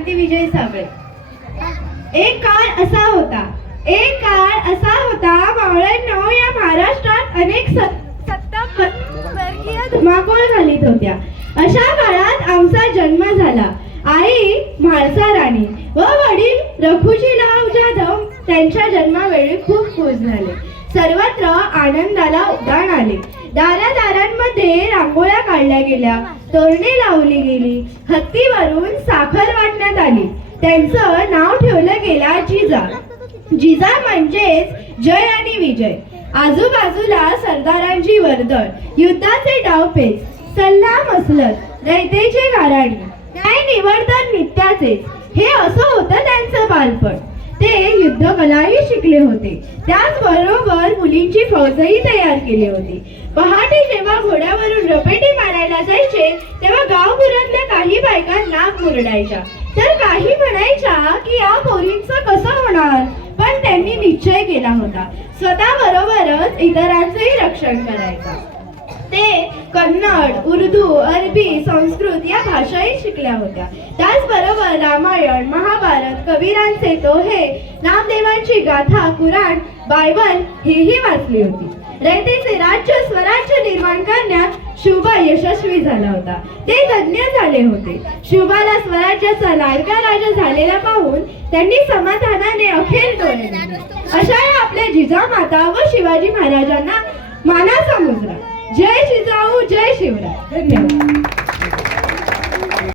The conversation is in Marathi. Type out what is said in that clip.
शांती विजय साबळे. एक काळ असा होता मावळ्यांनो, या महाराष्ट्रात अनेक सत्ता वर्गीय धुमाकूळ घालीत होत्या. अशा काळात आमचा जन्म झाला. आई म्हाळसा राणी व वडील रघुजीराव जाधव त्यांच्या जन्मावेळी खूप खुश झाले. सर्वत्र आनंदाला उधाण आले. दारादारांमध्ये रांगोळ्या काढल्या गेल्या, तोरणे लावली गेली, हत्तीवरून साखर वाटण्यात आली. त्यांचं नाव ठेवलं गेला जिजा. जिजा म्हणजेच जय आणि विजय. आजूबाजूला सरदारांची वर्दळ, युद्धाचे डावपेच, सल्ला मसलत, रयतेचे गाराणी, न्याय निवड तर नित्याचेच. हे असं होतं त्यांचं बालपण. ते युद्धकलाही शिकले होते. त्याचबरोबर मुलींची फौजही तयार केली होती. पहाटे जेव्हा घोड्यावरून रपेटी मारायला जायचे तेव्हा गावभरातल्या काही बायका नाक मुरडायच्या, तर काही म्हणायच्या की या पोरींचं कसं होणार. पण त्यांनी निश्चय केला होता स्वतः बरोबरच इतरांचेही रक्षण करायचं. ते कन्नड, उर्दू, अरबी, संस्कृत या भाषाही शिकल्या होत्या. त्याचबरोबर रामायण, महाभारत, कबीरांचे दोहे, नामदेवांची गाथा, कुराण, बायबल हेही वाचली होती. रयतेचे राज्य स्वराज्य निर्माण करण्यात शिवबा यशस्वी झाला होता. ते धन्य झाले होते. शिवबाला स्वराज्याचा लाडका राजा झालेला पाहून त्यांनी समाधानाने अखेर डोळे मिटले. अशा या आपल्या जिजामाता व शिवाजी महाराजांना मानाचा मुजरा. जय जिजाऊ, जय शिवराय. धन्यवाद.